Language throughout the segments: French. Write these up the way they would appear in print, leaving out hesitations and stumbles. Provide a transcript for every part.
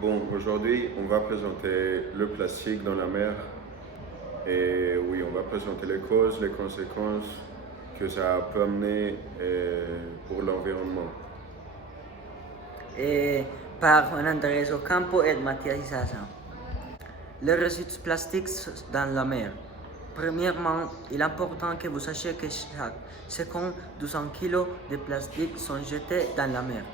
Bon, aujourd'hui, on va présenter le plastique dans la mer. Et oui, on va présenter les causes, les conséquences que ça peut amener pour l'environnement. Par un enderezo campo et materialização. Les résidus plastiques dans la mer. Premièrement, il est important que vous sachiez que chaque seconde, 200 kg de plastique sont jetés dans la mer.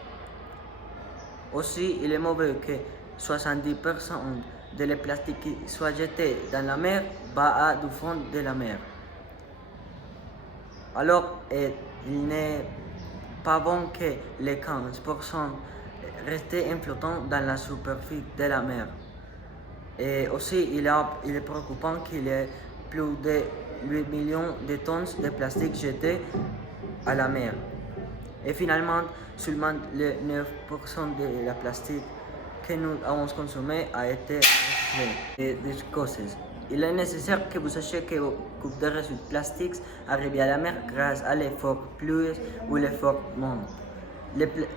Aussi, il est mauvais que 70% de les plastiques qui soient jetés dans la mer va à du fond de la mer. Alors, il n'est pas bon que les 15% restent flottants dans la superficie de la mer. Et aussi, il est préoccupant qu'il y ait plus de 8 millions de tonnes de plastique jetés à la mer. Et finalement, seulement le 9% de la plastique que nous avons consommé a été recyclé. Et des causes. Il est nécessaire que vous sachiez que beaucoup de résidus plastiques arrivent à la mer grâce à l'effort pluie ou l'effort monde.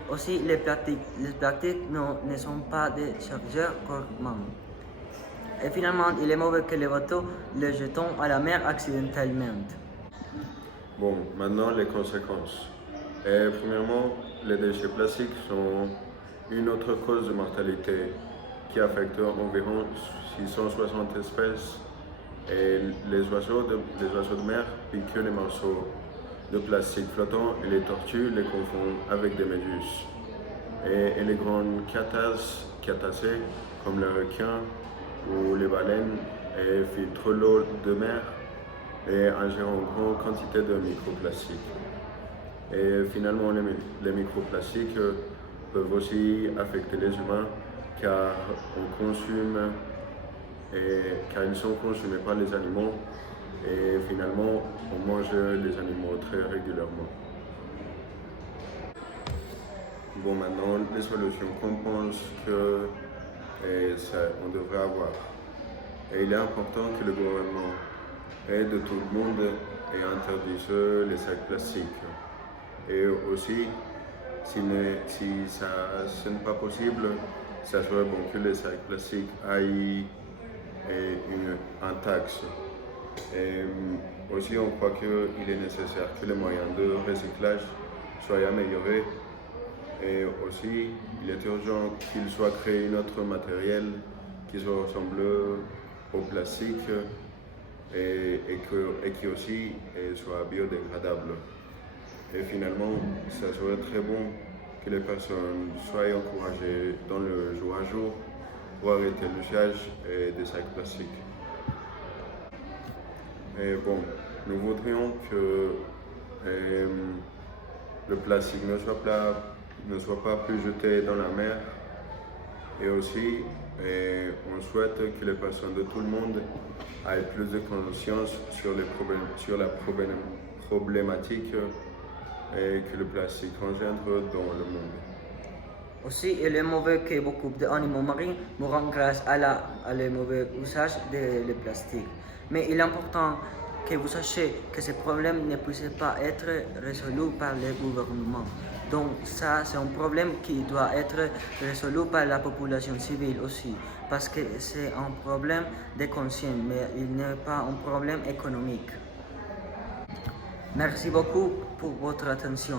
Aussi, les plastiques ne sont pas déchargés correctement. Et finalement, il est mauvais que les bateaux les jettent à la mer accidentellement. Bon, maintenant les conséquences. Premièrement, les déchets plastiques sont une autre cause de mortalité qui affecte environ 660 espèces. Et les oiseaux de mer piquent les morceaux de plastique flottant et les tortues les confondent avec des méduses. Et les grandes cétacés comme les requins ou les baleines filtrent l'eau de mer et ingèrent une grande quantité de microplastiques. Et finalement, les microplastiques peuvent aussi affecter les humains car ils sont consommés par les animaux et finalement on mange les animaux très régulièrement. Bon, maintenant les solutions qu'on pense que on devrait avoir. Et il est important que le gouvernement aide tout le monde et interdise les sacs plastiques. Et aussi, si ce n'est pas possible, ça serait bon que les sacs plastiques aient un taxe. Et aussi, on croit qu'il est nécessaire que les moyens de recyclage soient améliorés. Et aussi, il est urgent qu'il soit créé un autre matériel qui se ressemble au plastique et qui aussi soit biodégradable. Et finalement, ça serait très bon que les personnes soient encouragées dans le jour à jour pour arrêter l'usage des sacs plastiques. Et bon, nous voudrions que le plastique ne soit pas plus jeté dans la mer. Et aussi, on souhaite que les personnes de tout le monde aient plus de conscience sur la problématique que le plastique engendre dans le monde. Aussi, il est mauvais que beaucoup d'animaux marins mourent grâce à le mauvais usage du plastique. Mais il est important que vous sachiez que ce problème ne puisse pas être résolu par le gouvernement. Donc ça, c'est un problème qui doit être résolu par la population civile aussi, parce que c'est un problème de conscience, mais il n'est pas un problème économique. Merci beaucoup pour votre attention.